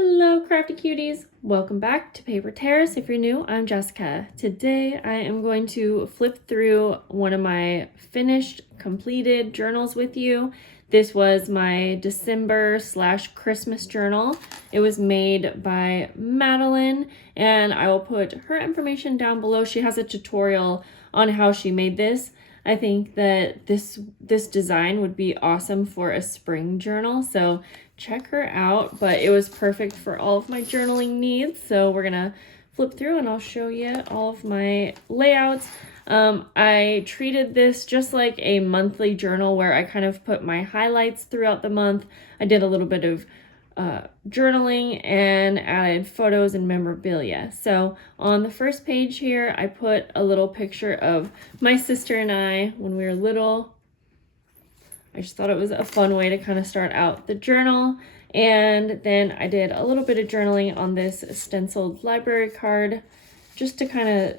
Hello crafty cuties, welcome back to Paper Terrace. If you're new, I'm Jessica. Today I am going to flip through one of my finished completed journals with you. This was my December/Christmas journal. It was made by Madeline and I will put her information down below. She has a tutorial on how she made this. I think that this design would be awesome for a spring journal, so check her out. But it was perfect for all of my journaling needs, so we're gonna flip through and I'll show you all of my layouts. I treated this just like a monthly journal where I kind of put my highlights throughout the month. I did a little bit of journaling and added photos and memorabilia. So on the first page here, I put a little picture of my sister and I when we were little. I just thought it was a fun way to kind of start out the journal. And then I did a little bit of journaling on this stenciled library card just to kind of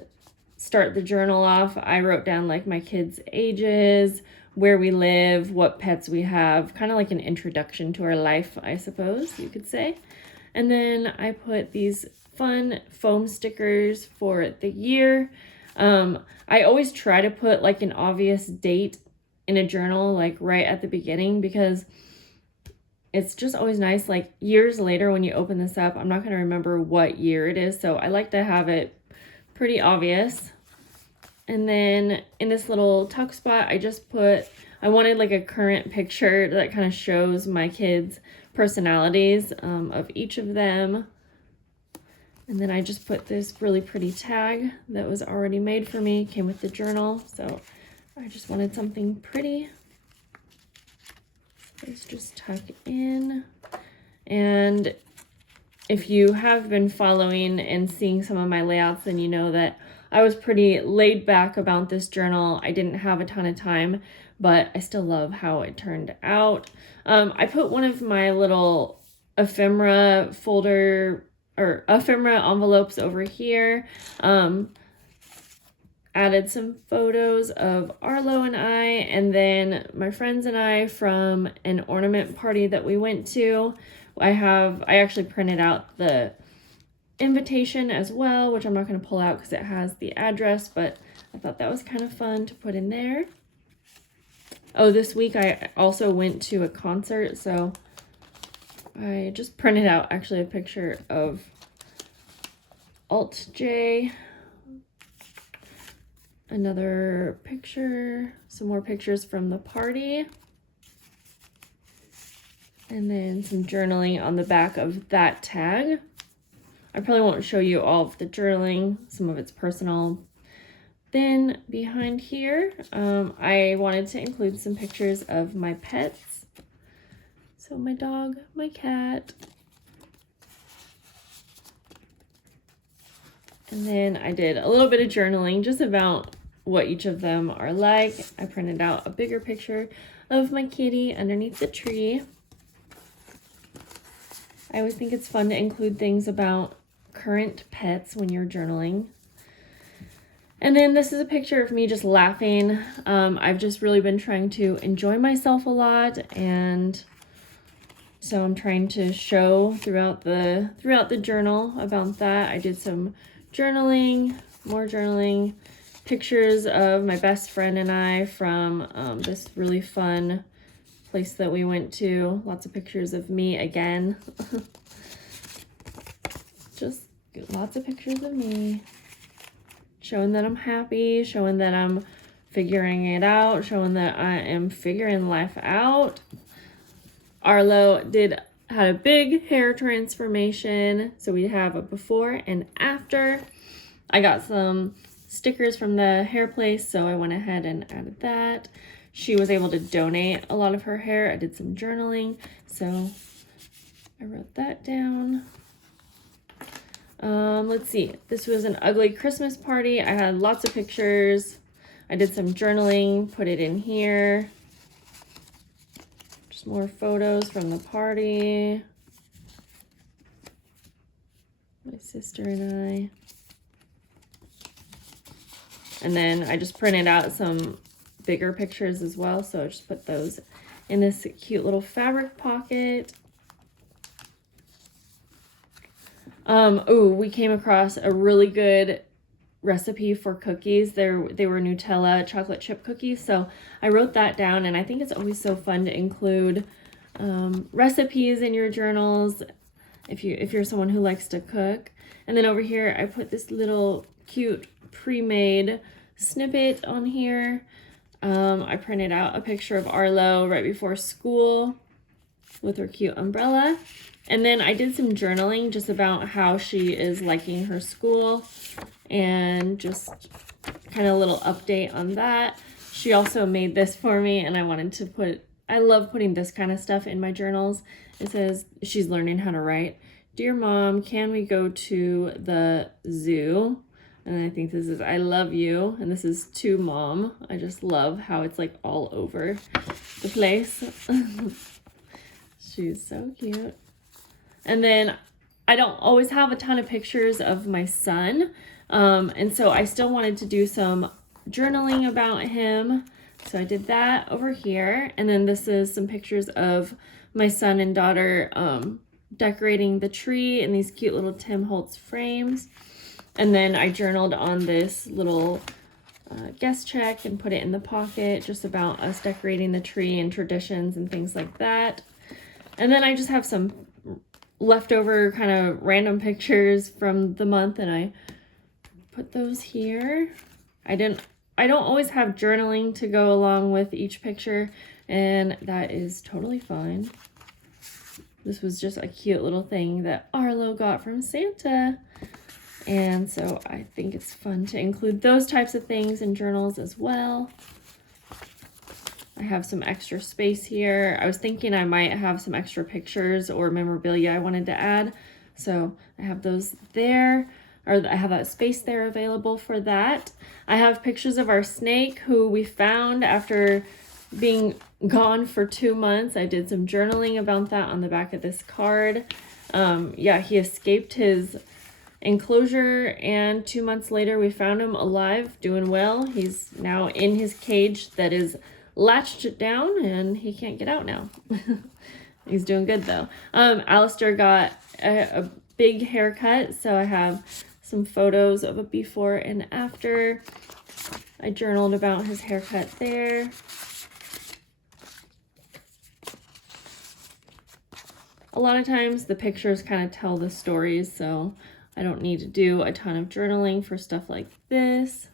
start the journal off. I wrote down like my kids' ages, where we live, what pets we have, kind of like an introduction to our life, I suppose you could say. And then I put these fun foam stickers for the year. I always try to put like an obvious date in a journal, like right at the beginning, because it's just always nice, like years later when you open this up, I'm not going to remember what year it is, so I like to have it pretty obvious. And then in this little tuck spot, I wanted like a current picture that kind of shows my kids' personalities of each of them. And then I just put this really pretty tag that was already made for me, came with the journal. So I just wanted something pretty. So let's just tuck in. And if you have been following and seeing some of my layouts, then you know that I was pretty laid back about this journal. I didn't have a ton of time, but I still love how it turned out. I put one of my little ephemera folder or ephemera envelopes over here. Added some photos of Arlo and I, and then my friends and I from an ornament party that we went to. I actually printed out the invitation as well, which I'm not going to pull out because it has the address, but I thought that was kind of fun to put in there. Oh, this week I also went to a concert, so I just printed out actually a picture of Alt J. Another picture, some more pictures from the party. And then some journaling on the back of that tag. I probably won't show you all of the journaling, some of it's personal. Then behind here, I wanted to include some pictures of my pets. So my dog, my cat. And then I did a little bit of journaling just about what each of them are like. I printed out a bigger picture of my kitty underneath the tree. I always think it's fun to include things about current pets when you're journaling. And then this is a picture of me just laughing. I've just really been trying to enjoy myself a lot, and so I'm trying to show throughout the journal about that. I did some journaling, more journaling, pictures of my best friend and I from this really fun place that we went to. Lots of pictures of me again. Just lots of pictures of me. Showing that I'm happy, showing that I'm figuring it out, showing that I am figuring life out. Arlo had a big hair transformation, so we have a before and after. I got some stickers from the hair place, so I went ahead and added that. She was able to donate a lot of her hair. I did some journaling, so I wrote that down. Let's see. This was an ugly Christmas party. I had lots of pictures. I did some journaling, put it in here. Just more photos from the party. My sister and I. And then I just printed out some bigger pictures as well, so I just put those in this cute little fabric pocket. Oh, we came across a really good recipe for cookies. They were Nutella chocolate chip cookies, so I wrote that down, and I think it's always so fun to include recipes in your journals if you're someone who likes to cook. And then over here I put this little cute pre-made snippet on here. I printed out a picture of Arlo right before school with her cute umbrella. And then I did some journaling just about how she is liking her school and just kind of a little update on that. She also made this for me, and I wanted to I love putting this kind of stuff in my journals. It says she's learning how to write. Dear Mom, can we go to the zoo? And I think this is I love you. And this is to Mom. I just love how it's like all over the place. She's so cute. And then I don't always have a ton of pictures of my son. And so I still wanted to do some journaling about him. So I did that over here. And then this is some pictures of my son and daughter decorating the tree in these cute little Tim Holtz frames. And then I journaled on this little guest check and put it in the pocket, just about us decorating the tree and traditions and things like that. And then I just have some leftover kind of random pictures from the month, and I put those here. I don't always have journaling to go along with each picture, and that is totally fine. This was just a cute little thing that Arlo got from Santa. And so I think it's fun to include those types of things in journals as well. I have some extra space here. I was thinking I might have some extra pictures or memorabilia I wanted to add. So I have those there, or I have a space there available for that. I have pictures of our snake who we found after being gone for 2 months. I did some journaling about that on the back of this card. Yeah, he escaped his enclosure, and 2 months later we found him alive, doing well. He's now in his cage that is latched down, and he can't get out now. He's doing good though. Alistair got a big haircut, so I have some photos of a before and after. I journaled about his haircut there. A lot of times the pictures kind of tell the stories, so I don't need to do a ton of journaling for stuff like this.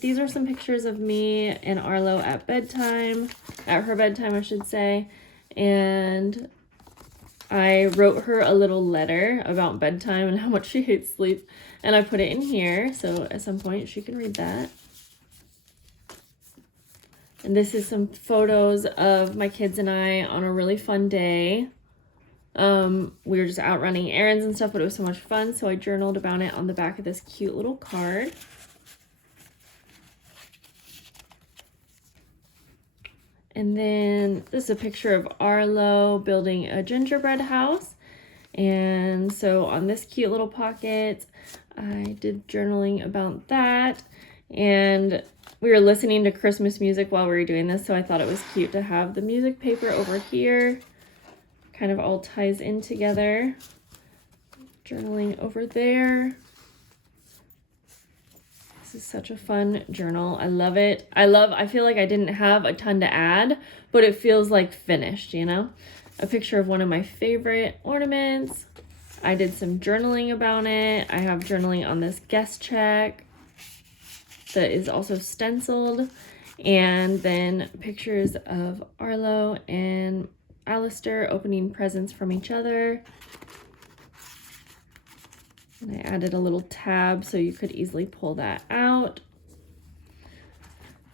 These are some pictures of me and Arlo at bedtime, at her bedtime, I should say. And I wrote her a little letter about bedtime and how much she hates sleep. And I put it in here, so at some point she can read that. And this is some photos of my kids and I on a really fun day. We were just out running errands and stuff, but it was so much fun, so I journaled about it on the back of this cute little card. And then this is a picture of Arlo building a gingerbread house. And so on this cute little pocket, I did journaling about that. And we were listening to Christmas music while we were doing this, so I thought it was cute to have the music paper over here. Kind of all ties in together. Journaling over there. This is such a fun journal. I love it. I feel like I didn't have a ton to add, but it feels like finished, you know? A picture of one of my favorite ornaments. I did some journaling about it. I have journaling on this guest check that is also stenciled. And then pictures of Arlo and Alistair opening presents from each other. And I added a little tab so you could easily pull that out.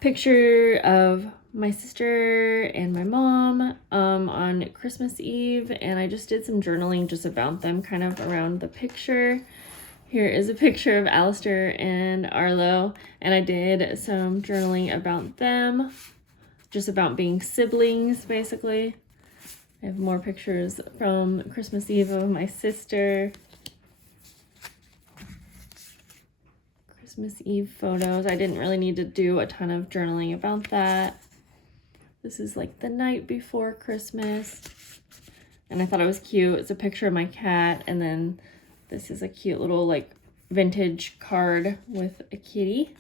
Picture of my sister and my mom on Christmas Eve, and I just did some journaling just about them kind of around the picture. Here is a picture of Alistair and Arlo, and I did some journaling about them, just about being siblings basically. I have more pictures from Christmas Eve of my sister. Christmas Eve photos. I didn't really need to do a ton of journaling about that. This is like the night before Christmas. and I thought it was cute. It's a picture of my cat, and then this is a cute little like vintage card with a kitty.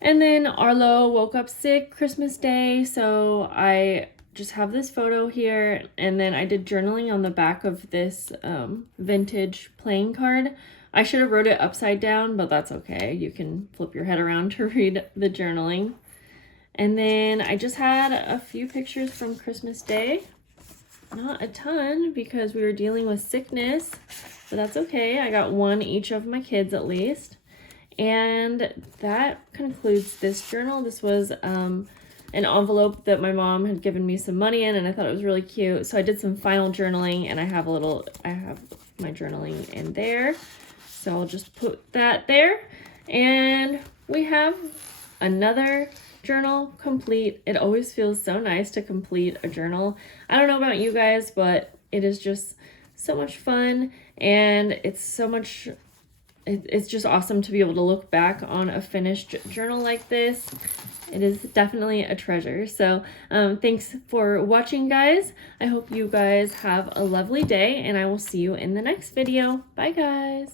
And then Arlo woke up sick Christmas Day, so I just have this photo here, and then I did journaling on the back of this vintage playing card. I should have wrote it upside down, but that's okay. You can flip your head around to read the journaling. And then I just had a few pictures from Christmas Day. Not a ton because we were dealing with sickness, but that's okay. I got one each of my kids at least. And that concludes this journal. This was an envelope that my mom had given me some money in, and I thought it was really cute. So I did some final journaling, and I have my journaling in there. So I'll just put that there. And we have another journal complete. It always feels so nice to complete a journal. I don't know about you guys, but it is just so much fun, and it's just awesome to be able to look back on a finished journal like this. It is definitely a treasure. So thanks for watching, guys. I hope you guys have a lovely day, and I will see you in the next video. Bye, guys.